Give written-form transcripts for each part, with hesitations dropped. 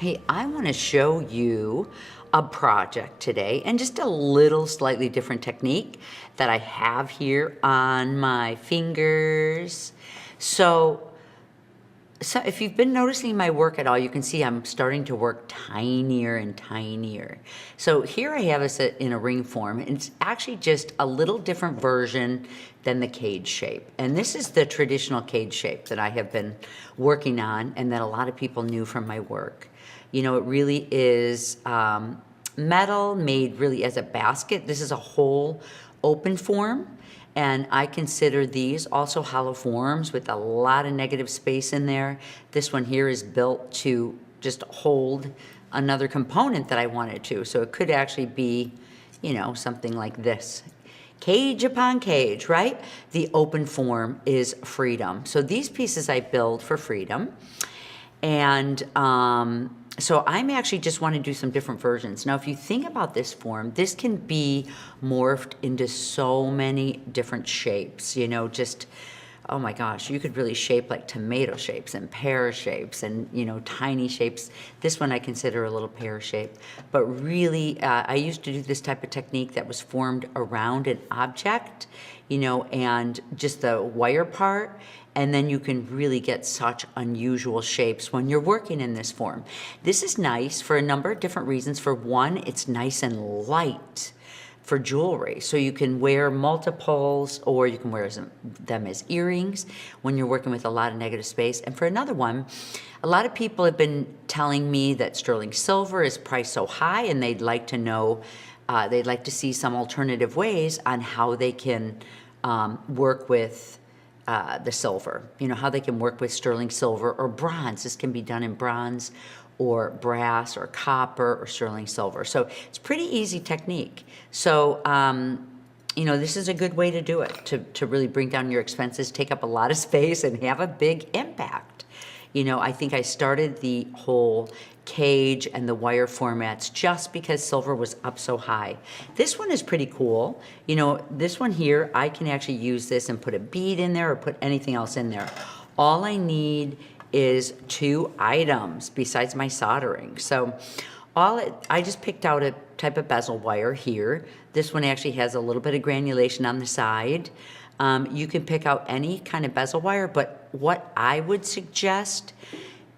Hey, I want to show you a project today and just a little slightly different technique that I have here on my fingers. So if you've been noticing my work at all, you can see I'm starting to work tinier and tinier. So here I have this in a ring form, and it's actually just a little different version than the cage shape. And this is the traditional cage shape that I have been working on and that a lot of people knew from my work. You know, it really is metal made really as a basket. This is a whole open form. And I consider these also hollow forms with a lot of negative space in there. This one here is built to just hold another component that I wanted to. So it could actually be, you know, something like this. Cage upon cage, right? The open form is freedom. So these pieces I build for freedom. And so I'm actually just want to do some different versions. Now, if you think about this form, this can be morphed into so many different shapes, you know, just, oh my gosh, you could really shape like tomato shapes and pear shapes and, you know, tiny shapes. This one I consider a little pear shape. But really, I used to do this type of technique that was formed around an object, you know, and just the wire part. And then you can really get such unusual shapes when you're working in this form. This is nice for a number of different reasons. For one, it's nice and light for jewelry. So you can wear multiples, or you can wear them as earrings when you're working with a lot of negative space. And for another one, a lot of people have been telling me that sterling silver is priced so high, and they'd like to know, they'd like to see some alternative ways on how they can work with the silver, you know, how they can work with sterling silver or bronze. This can be done in bronze or brass or copper or sterling silver. So it's pretty easy technique. So, you know, this is a good way to do it, to really bring down your expenses, take up a lot of space, and have a big impact. You know, I think I started the whole cage and the wire formats just because silver was up so high. This one is pretty cool. You know, this one here, I can actually use this and put a bead in there or put anything else in there. All I need is 2 items besides my soldering. So I just picked out a type of bezel wire here. This one actually has a little bit of granulation on the side. You can pick out any kind of bezel wire, but what I would suggest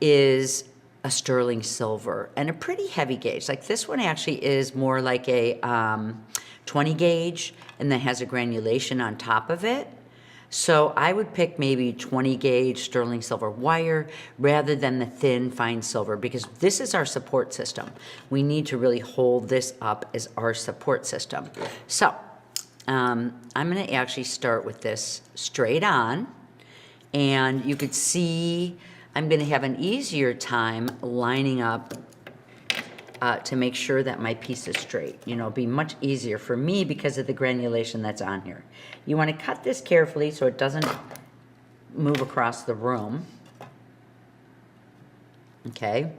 is a sterling silver and a pretty heavy gauge. Like this one actually is more like a 20 gauge, and then has a granulation on top of it. So I would pick maybe 20 gauge sterling silver wire rather than the thin fine silver, because this is our support system. We need to really hold this up as our support system. So I'm going to actually start with this straight on, and you could see I'm going to have an easier time lining up to make sure that my piece is straight. You know, it'll be much easier for me because of the granulation that's on here. You want to cut this carefully so it doesn't move across the room. Okay.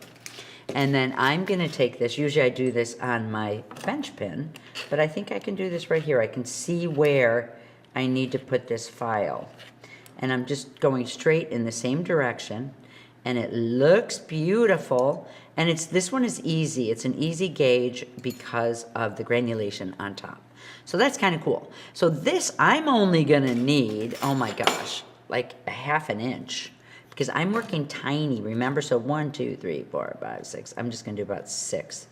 And then I'm going to take this. Usually I do this on my bench pin, but I think I can do this right here. I can see where I need to put this file. And I'm just going straight in the same direction. And it looks beautiful. And this one is easy. It's an easy gauge because of the granulation on top. So that's kind of cool. So this I'm only going to need, oh my gosh, like a ½ an inch. Because I'm working tiny, remember? So 1, 2, 3, 4, 5, 6. I'm just going to do about 6.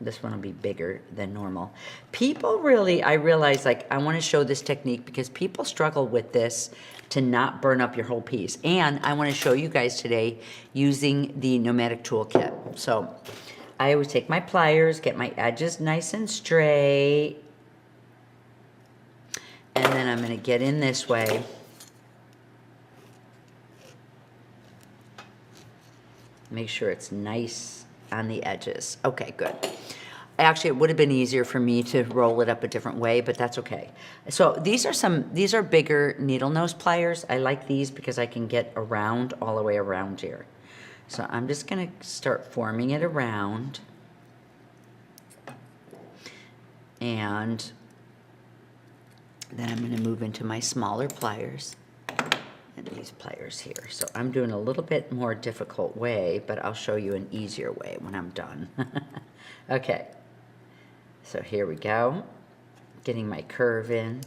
This one will be bigger than normal. People really, I realize, like, I want to show this technique because people struggle with this to not burn up your whole piece. And I want to show you guys today using the pneumatic toolkit. So I always take my pliers, get my edges nice and straight. And then I'm going to get in this way. Make sure it's nice on the edges. Okay, good. Actually, it would have been easier for me to roll it up a different way, but that's okay. So these are bigger needle nose pliers. I like these because I can get around all the way around here. So I'm just gonna start forming it around. And then I'm gonna move into my smaller pliers. and these pliers here. So I'm doing a little bit more difficult way, but I'll show you an easier way when I'm done. Okay, so here we go. Getting my curve in.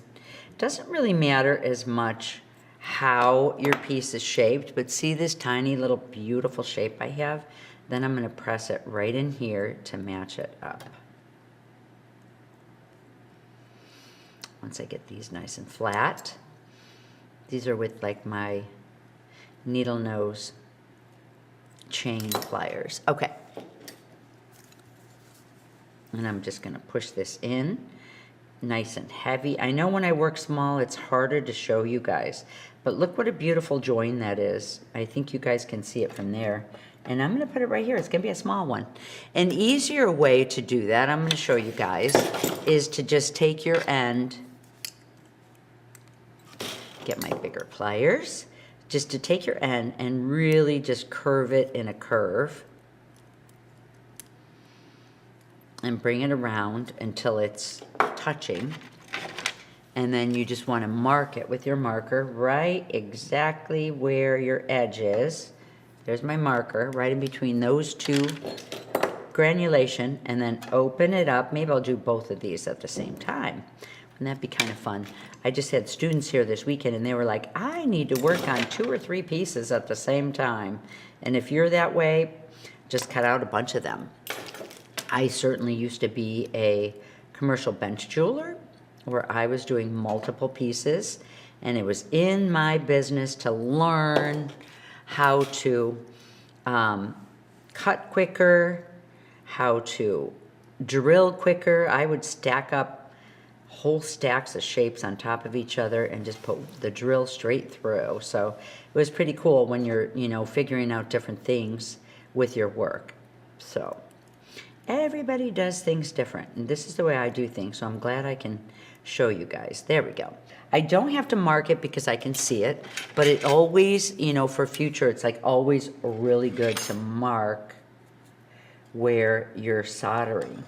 Doesn't really matter as much how your piece is shaped, but see this tiny little beautiful shape I have? Then I'm gonna press it right in here to match it up. Once I get these nice and flat. These are with like my needle nose chain pliers. Okay. And I'm just gonna push this in nice and heavy. I know when I work small, it's harder to show you guys, but look what a beautiful join that is. I think you guys can see it from there. And I'm gonna put it right here. It's gonna be a small one. An easier way to do that, I'm gonna show you guys, is to just take your end, get my bigger pliers, just to take your end and really just curve it in a curve and bring it around until it's touching. And then you just want to mark it with your marker right exactly where your edge is. There's my marker right in between those two granulation, and then open it up. Maybe I'll do both of these at the same time. Wouldn't that be kind of fun? I just had students here this weekend and they were like, I need to work on 2 or 3 pieces at the same time. And if you're that way, just cut out a bunch of them. I certainly used to be a commercial bench jeweler where I was doing multiple pieces, and it was in my business to learn how to cut quicker, how to drill quicker. I would stack up whole stacks of shapes on top of each other and just put the drill straight through. So it was pretty cool when you're, you know, figuring out different things with your work. So everybody does things different, and this is the way I do things, so I'm glad I can show you guys. There we go. I don't have to mark it because I can see it, but it always, you know, for future, it's like always really good to mark where your soldering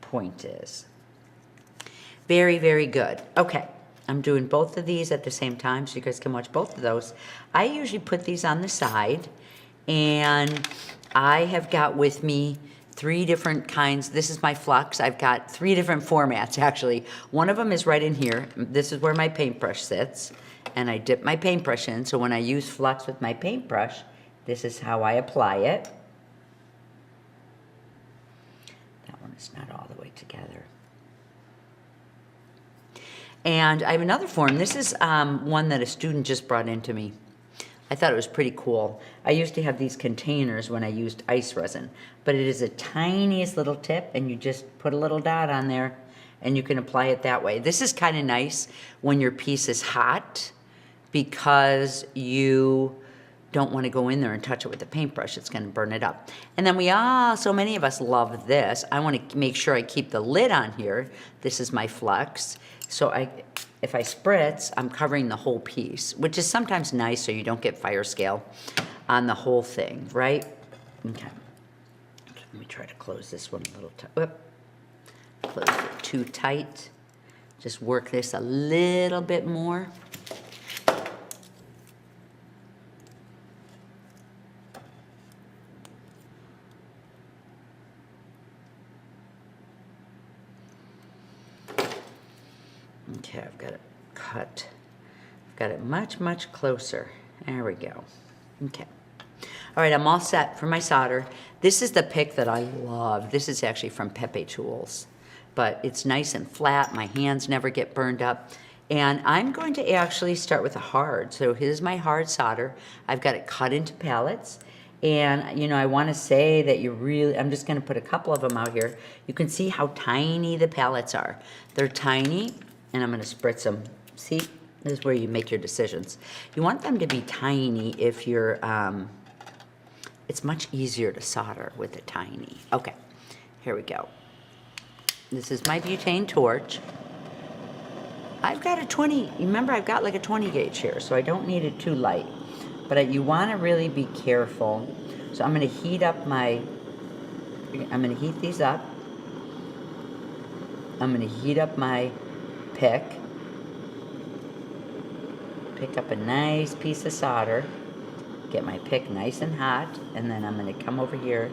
point is. Very, very good. Okay, I'm doing both of these at the same time so you guys can watch both of those. I usually put these on the side, and I have got with me 3 different kinds. This is my Flux. I've got 3 different formats, actually. One of them is right in here. This is where my paintbrush sits, and I dip my paintbrush in, so when I use Flux with my paintbrush, this is how I apply it. That one is not all the way together. And I have another form. This is one that a student just brought into me. I thought it was pretty cool. I used to have these containers when I used ice resin, but it is a tiniest little tip, and you just put a little dot on there and you can apply it that way. This is kind of nice when your piece is hot because you don't want to go in there and touch it with a paintbrush. It's going to burn it up. And then so many of us love this. I want to make sure I keep the lid on here. This is my Flux. So if I spritz, I'm covering the whole piece, which is sometimes nice so you don't get fire scale on the whole thing, right? Okay. Let me try to close this one a little tight. Close it too tight. Just work this a little bit more. Okay, I've got it cut. I've got it much, much closer. There we go. Okay. All right, I'm all set for my solder. This is the pick that I love. This is actually from Pepe Tools, but it's nice and flat. My hands never get burned up. And I'm going to actually start with a hard. So here's my hard solder. I've got it cut into pallets. And, you know, I want to say that I'm just going to put a couple of them out here. You can see how tiny the pallets are. They're tiny, and I'm going to spritz them. See, this is where you make your decisions. You want them to be tiny if you're, it's much easier to solder with a tiny. Okay, here we go. This is my butane torch. I've got a 20, remember I've got like a 20 gauge here, so I don't need it too light. But you want to really be careful. So I'm going to heat these up. I'm going to heat up my pick pick up a nice piece of solder, get my pick nice and hot, and then I'm going to come over here.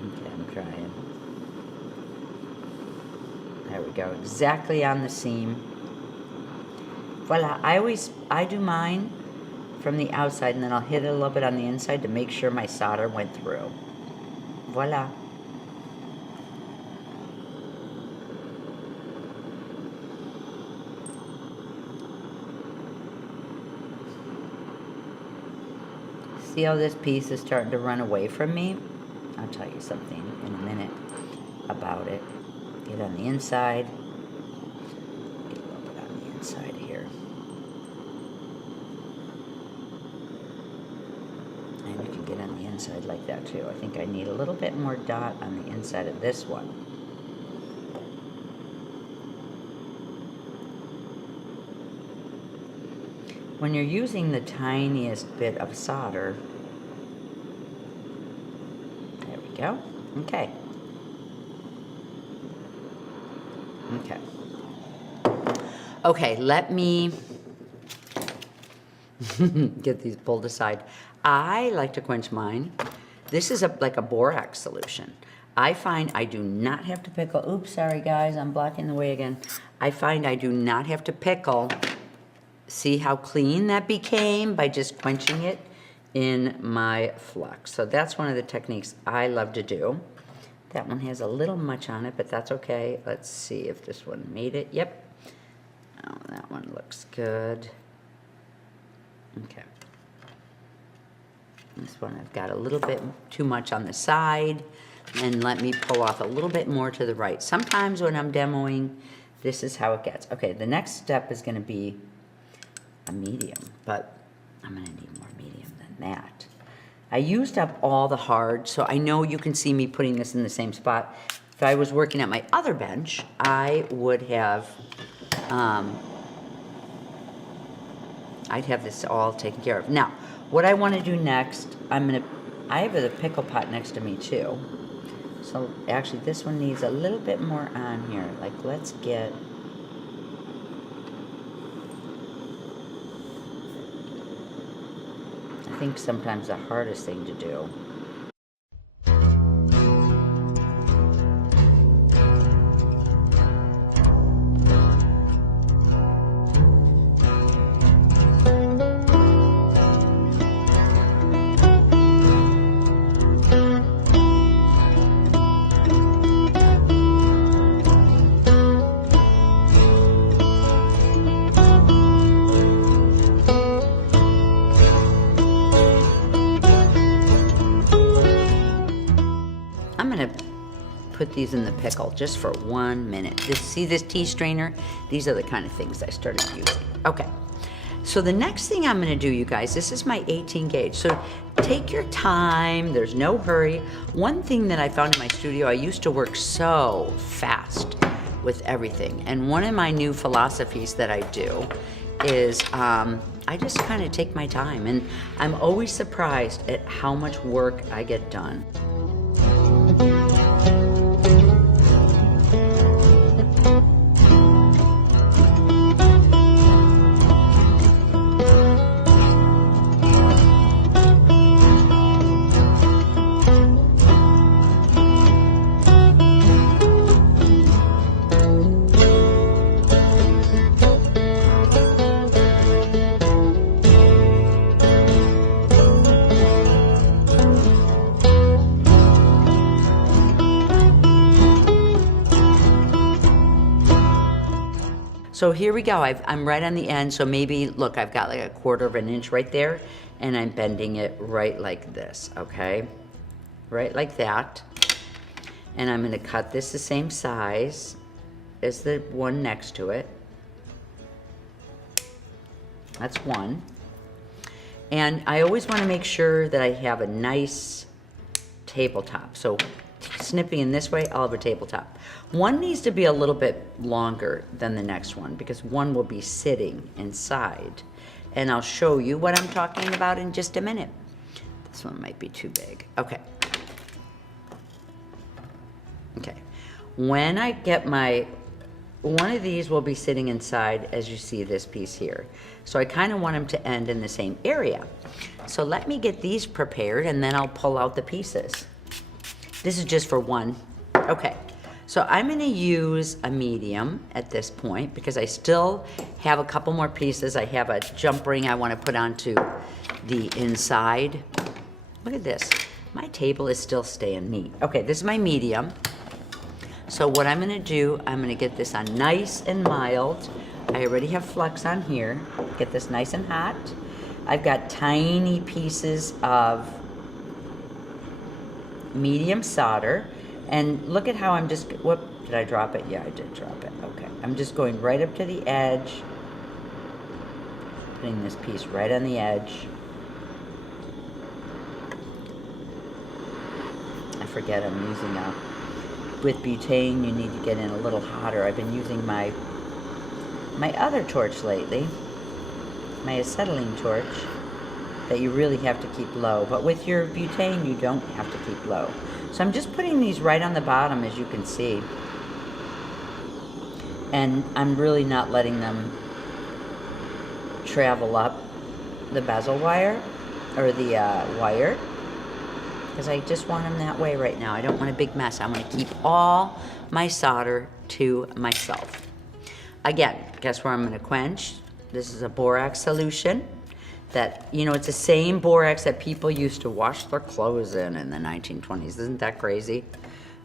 Okay, I'm trying. There we go, exactly on the seam. Voila, I do mine from the outside, and then I'll hit it a little bit on the inside to make sure my solder went through. Voila. See how this piece is starting to run away from me? I'll tell you something in a minute about it. Get on the inside. Get a little bit on the inside here. And you can get on the inside like that too. I think I need a little bit more dot on the inside of this one. When you're using the tiniest bit of solder, there we go. Okay. Okay. Okay, let me get these pulled aside. I like to quench mine. This is like a borax solution. I find I do not have to pickle. Oops, sorry guys, I'm blocking the way again. I find I do not have to pickle. See how clean that became by just quenching it in my flux. So that's one of the techniques I love to do. That one has a little much on it, but that's okay. Let's see if this one made it. Yep. Oh, that one looks good. Okay. This one I've got a little bit too much on the side, and let me pull off a little bit more to the right. Sometimes when I'm demoing, this is how it gets. Okay, the next step is going to be a medium, but I'm going to need more medium than that. I used up all the hard, so I know you can see me putting this in the same spot. If I was working at my other bench, I would have, I'd have this all taken care of. Now, what I want to do next, I have a pickle pot next to me too. So actually this one needs a little bit more on here. Like let's get, I think sometimes the hardest thing to do. Put these in the pickle just for 1 minute. See this tea strainer? These are the kind of things I started using. Okay, so the next thing I'm gonna do, you guys, this is my 18 gauge. So take your time, there's no hurry. One thing that I found in my studio, I used to work so fast with everything. And one of my new philosophies that I do is I just kind of take my time, and I'm always surprised at how much work I get done. So here we go, I'm right on the end, so maybe, look, I've got like a 1/4 of an inch right there, and I'm bending it right like this, okay? Right like that. And I'm gonna cut this the same size as the one next to it. That's one. And I always wanna make sure that I have a nice tabletop. So snipping in this way, I'll have a tabletop. One needs to be a little bit longer than the next one because one will be sitting inside. And I'll show you what I'm talking about in just a minute. This one might be too big. Okay. Okay. When I get my one of these will be sitting inside, as you see this piece here. So I kind of want them to end in the same area. So let me get these prepared and then I'll pull out the pieces. This is just for one. Okay, so I'm gonna use a medium at this point because I still have a couple more pieces. I have a jump ring I wanna put onto the inside. Look at this, my table is still staying neat. Okay, this is my medium. So what I'm gonna do, I'm gonna get this on nice and mild. I already have flux on here. Get this nice and hot. I've got tiny pieces of medium solder. And look at how I'm just, whoop, did I drop it? Yeah, I did drop it. Okay, I'm just going right up to the edge. Putting this piece right on the edge. I forget I'm using a, with butane, you need to get in a little hotter. I've been using my other torch lately, my acetylene torch, that you really have to keep low. But with your butane, you don't have to keep low. So I'm just putting these right on the bottom, as you can see. And I'm really not letting them travel up the bezel wire, or the wire, because I just want them that way right now. I don't want a big mess. I want to keep all my solder to myself. Again, guess where I'm going to quench? This is a borax solution that, you know, it's the same borax that people used to wash their clothes in the 1920s. Isn't that crazy?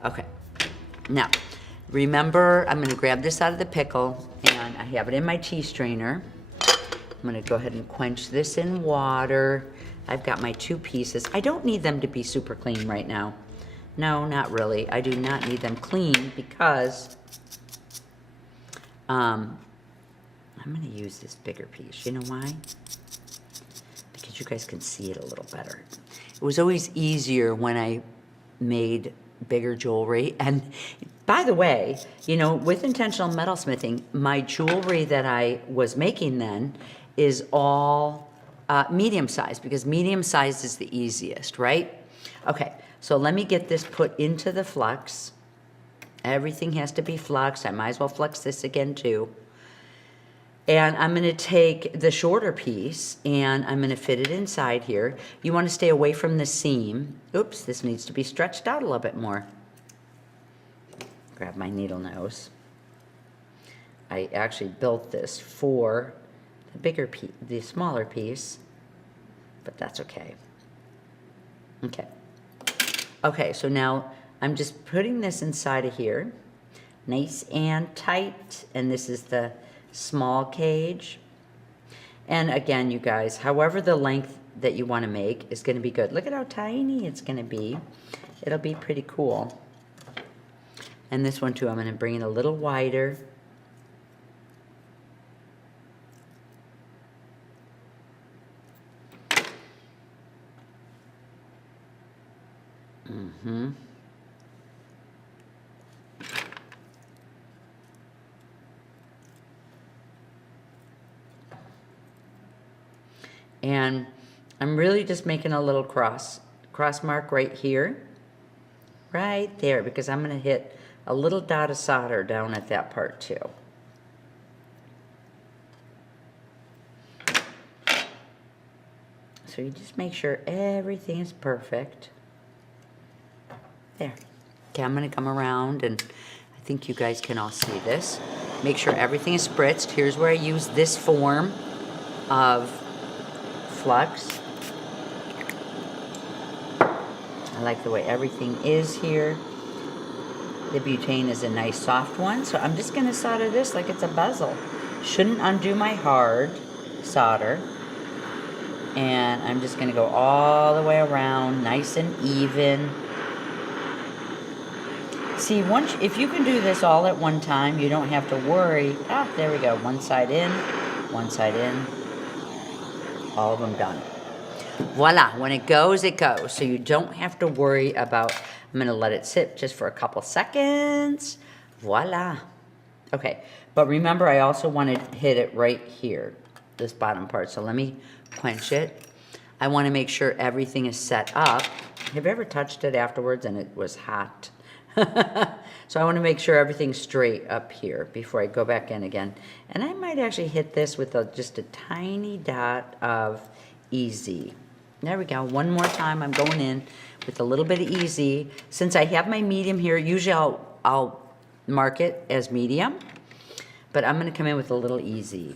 Okay. Now, remember, I'm going to grab this out of the pickle, and I have it in my tea strainer. I'm going to go ahead and quench this in water. I've got my two pieces. I don't need them to be super clean right now. No, not really. I do not need them clean because I'm going to use this bigger piece. You know why? Because you guys can see it a little better. It was always easier when I made bigger jewelry. And by the way, you know, with intentional metalsmithing, my jewelry that I was making then is all medium size, because medium size is the easiest, right? Okay, so let me get this put into the flux. Everything has to be flux. I might as well flux this again too. And I'm gonna take the shorter piece and I'm gonna fit it inside here. You wanna stay away from the seam. Oops, this needs to be stretched out a little bit more. Grab my needle nose. I actually built this for the bigger piece, the smaller piece, but that's okay. Okay. Okay, so now I'm just putting this inside of here, nice and tight, and this is the small cage. And again, you guys, however the length that you want to make is going to be good. Look at how tiny it's going to be. It'll be pretty cool. And this one too, I'm going to bring it a little wider. Mm-hmm. And I'm really just making a little cross mark right here, right there, because I'm going to hit a little dot of solder down at that part too. So you just make sure everything is perfect. There. Okay, I'm going to come around, and I think you guys can all see this. Make sure everything is spritzed. Here's where I use this form of flux. I like the way everything is here. The butane is a nice soft one, so I'm just going to solder this like it's a bezel. Shouldn't undo my hard solder. And I'm just going to go all the way around, nice and even. See, if you can do this all at one time, you don't have to worry. Ah, there we go. One side in, all of them done. Voila, when it goes, it goes. So you don't have to worry about, I'm gonna let it sit just for a couple seconds. Voila. Okay, but remember, I also want to hit it right here, this bottom part. So let me quench it. I want to make sure everything is set up. Have you ever touched it afterwards and it was hot? So I want to make sure everything's straight up here before I go back in again. And I might actually hit this with just a tiny dot of easy. There we go. One more time I'm going in with a little bit of easy. Since I have my medium here, usually I'll mark it as medium. But I'm going to come in with a little easy.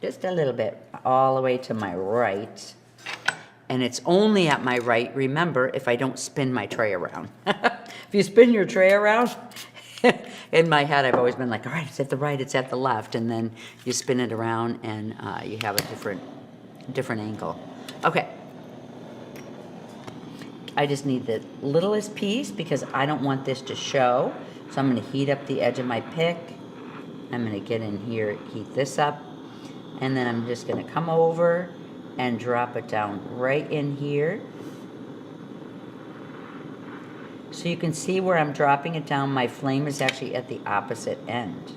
Just a little bit all the way to my right. And it's only at my right, remember, if I don't spin my tray around. If you spin your tray around, in my head I've always been like, all right, it's at the right, it's at the left, and then you spin it around and you have a different angle. Okay. I just need the littlest piece because I don't want this to show. So I'm going to heat up the edge of my pick. I'm going to get in here, heat this up, and then I'm just going to come over and drop it down right in here. So you can see where I'm dropping it down, my flame is actually at the opposite end.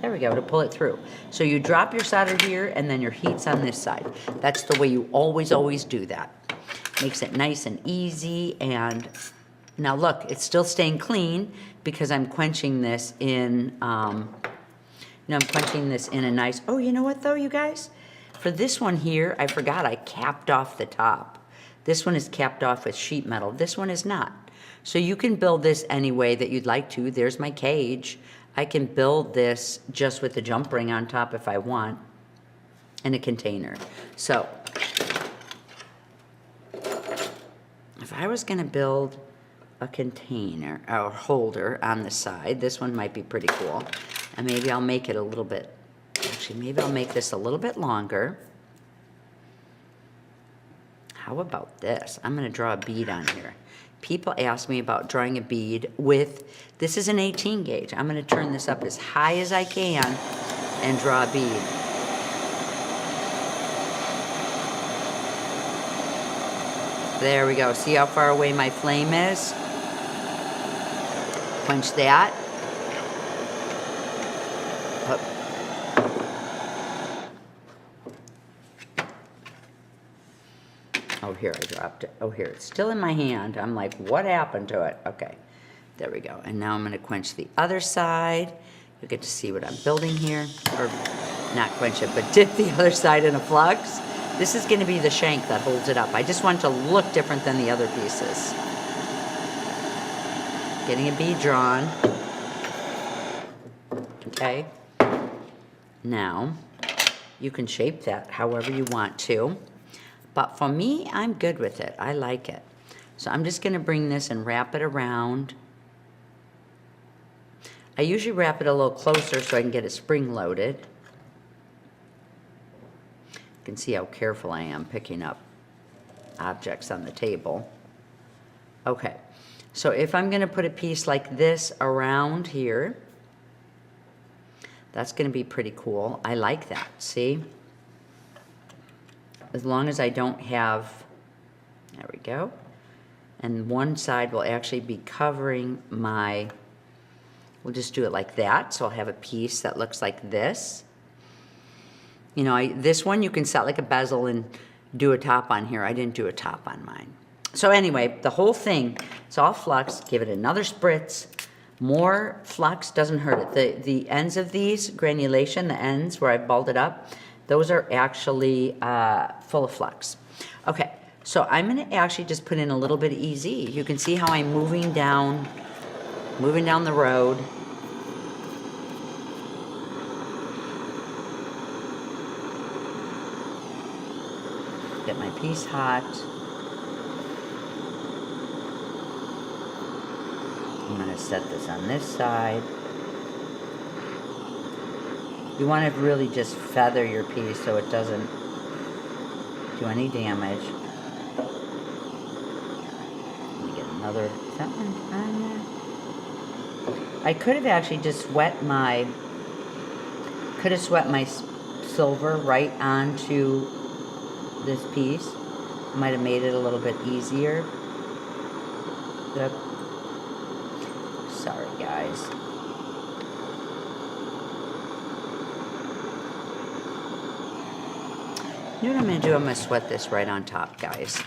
There we go, to pull it through. So you drop your solder here and then your heat's on this side. That's the way you always do that. Makes it nice and easy. And now look, it's still staying clean because I'm quenching this in, I'm quenching this in a nice, oh, you know what though, you guys? For this one here, I forgot I capped off the top. This one is capped off with sheet metal. This one is not. So you can build this any way that you'd like to. There's my cage. I can build this just with the jump ring on top if I want, and a container. So if I was going to build a container or holder on the side, this one might be pretty cool. And maybe I'll make it a little bit, actually maybe I'll make this a little bit longer. How about this? I'm going to draw a bead on here. People ask me about drawing a bead with, this is an 18 gauge. I'm going to turn this up as high as I can and draw a bead. There we go. See how far away my flame is? Quench that. Up. Oh, here, I dropped it. Oh, here, it's still in my hand. I'm like, what happened to it? Okay, there we go. And now I'm gonna quench the other side. You'll get to see what I'm building here. Or not quench it, but dip the other side in a flux. This is gonna be the shank that holds it up. I just want it to look different than the other pieces. Getting a bead drawn. Okay. Now, you can shape that however you want to. But for me, I'm good with it. I like it. So I'm just going to bring this and wrap it around. I usually wrap it a little closer so I can get it spring-loaded. You can see how careful I am picking up objects on the table. Okay, so if I'm going to put a piece like this around here, that's going to be pretty cool. I like that, see? As long as I don't have, there we go, and one side will actually be covering my, we'll just do it like that, so I'll have a piece that looks like this. You know, this one you can set like a bezel and do a top on here. I didn't do a top on mine. So anyway, the whole thing, it's all flux. Give it another spritz. More flux doesn't hurt it. The ends of these, granulation, the ends where I balled it up, those are actually full of flux. Okay, so I'm gonna actually just put in a little bit of easy. You can see how I'm moving down the road. Get my piece hot. I'm gonna set this on this side. You want to really just feather your piece so it doesn't do any damage. Let me get another something on there. I could have actually just swept my silver right onto this piece. Might have made it a little bit easier. Yep. Sorry, guys. You know what I'm going to do? I'm going to sweat this right on top, guys.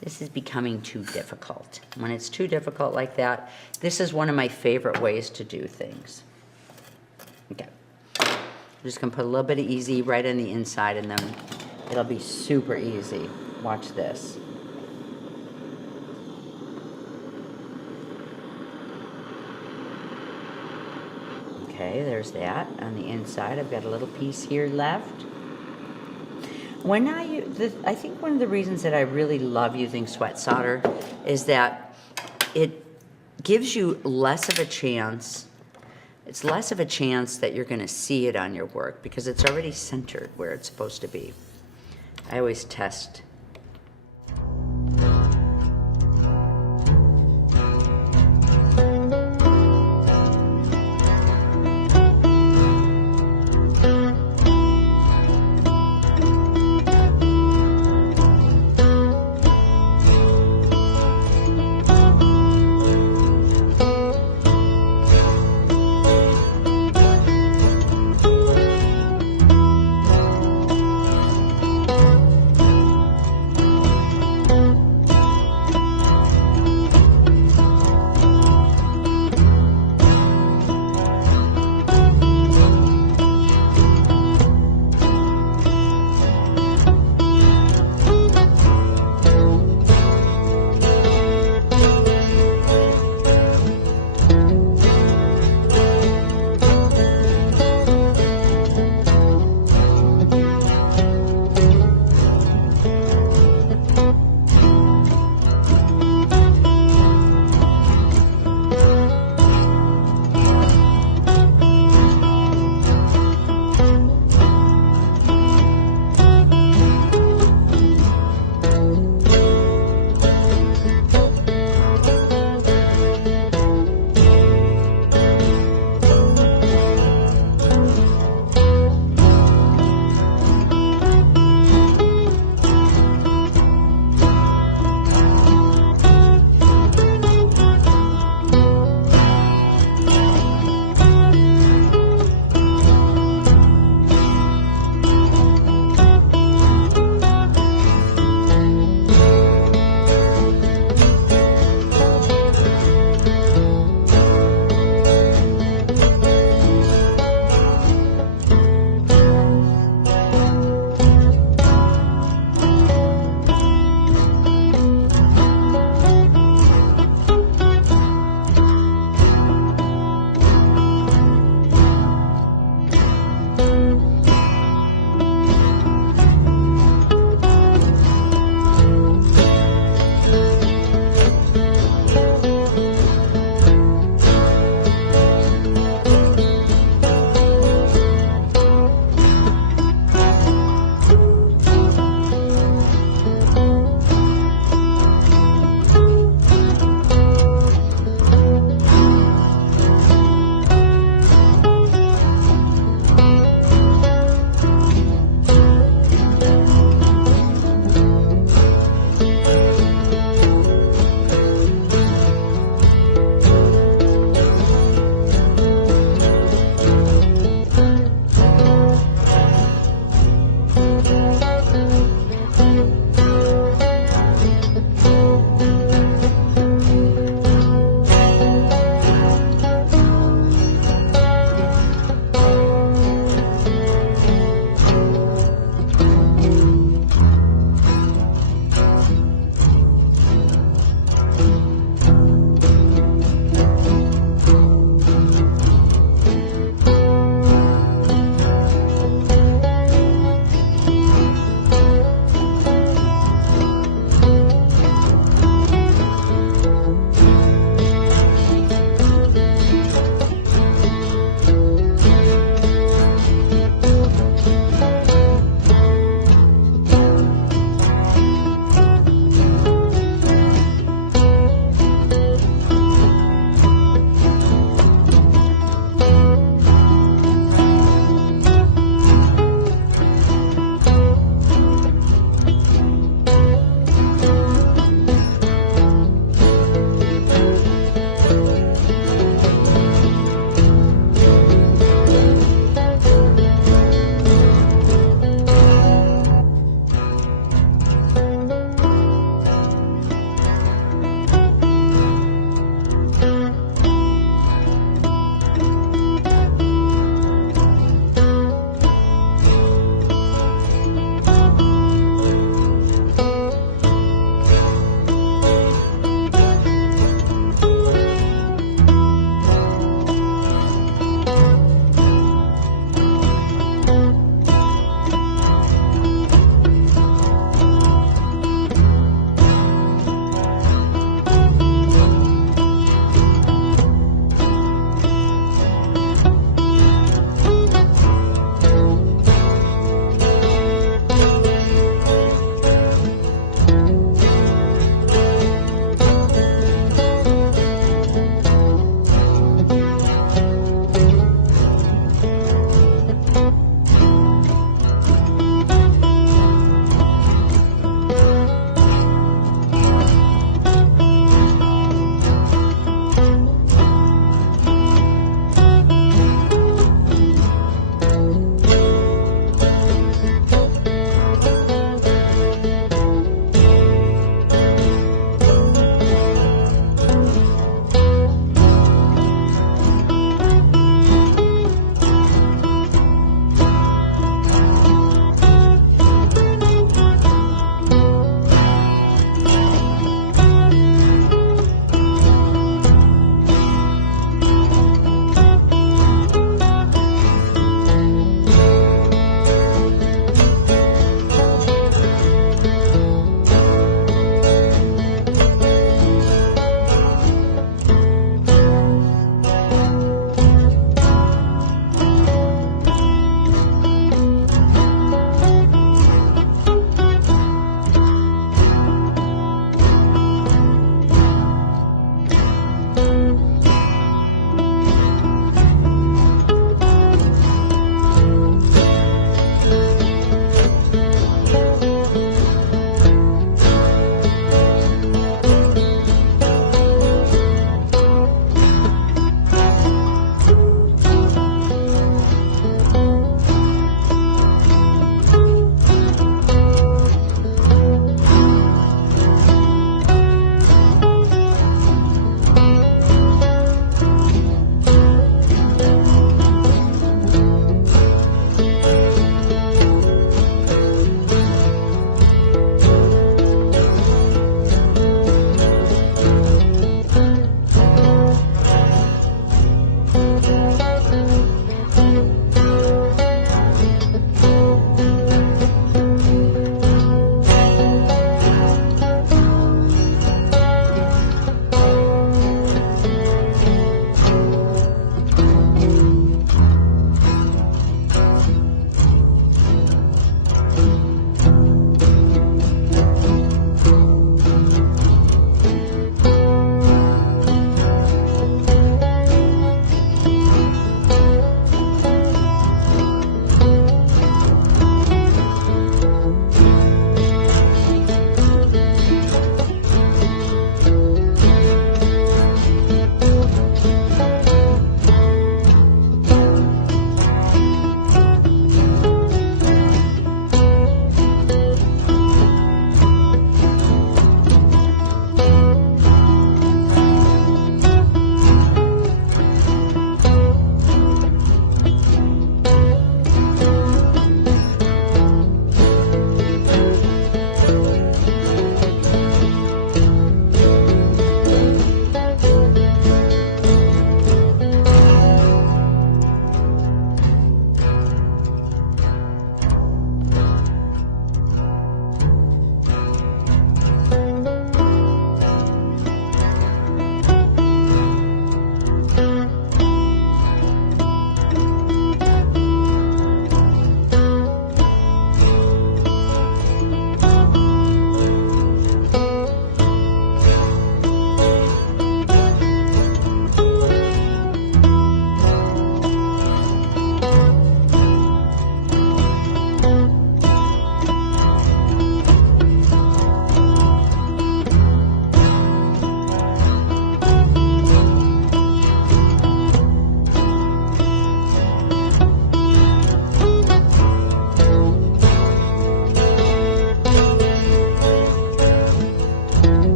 This is becoming too difficult. When it's too difficult like that, this is one of my favorite ways to do things. Okay. I'm just gonna put a little bit of easy right on the inside and then it'll be super easy. Watch this. Okay, there's that on the inside. I've got a little piece here left. When I think one of the reasons that I really love using sweat solder is that it gives you less of a chance. It's less of a chance that you're going to see it on your work because it's already centered where it's supposed to be. I always test.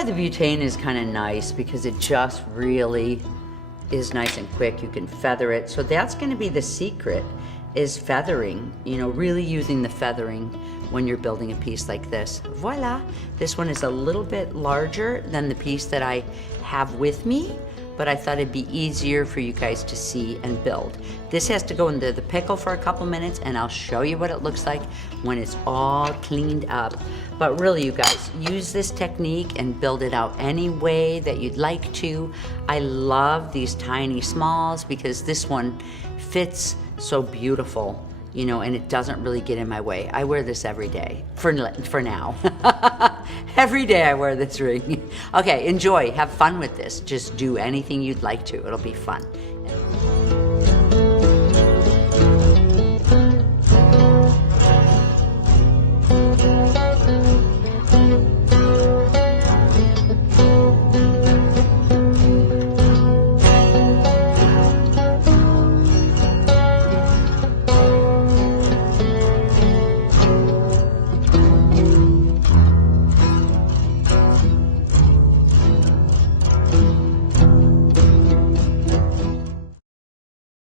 why the butane is kind of nice, because it just really is nice and quick. You can feather it. So that's going to be the secret, is feathering, you know, really using the feathering when you're building a piece like this. Voila. This one is a little bit larger than the piece that I have with me, but I thought it'd be easier for you guys to see and build. This has to go into the pickle for a couple minutes, and I'll show you what it looks like when it's all cleaned up. But really, you guys, use this technique and build it out any way that you'd like to. I love these tiny smalls because this one fits so beautiful, you know, and it doesn't really get in my way. I wear this every day, for now. Every day I wear this ring. Okay, enjoy, have fun with this. Just do anything you'd like to, it'll be fun.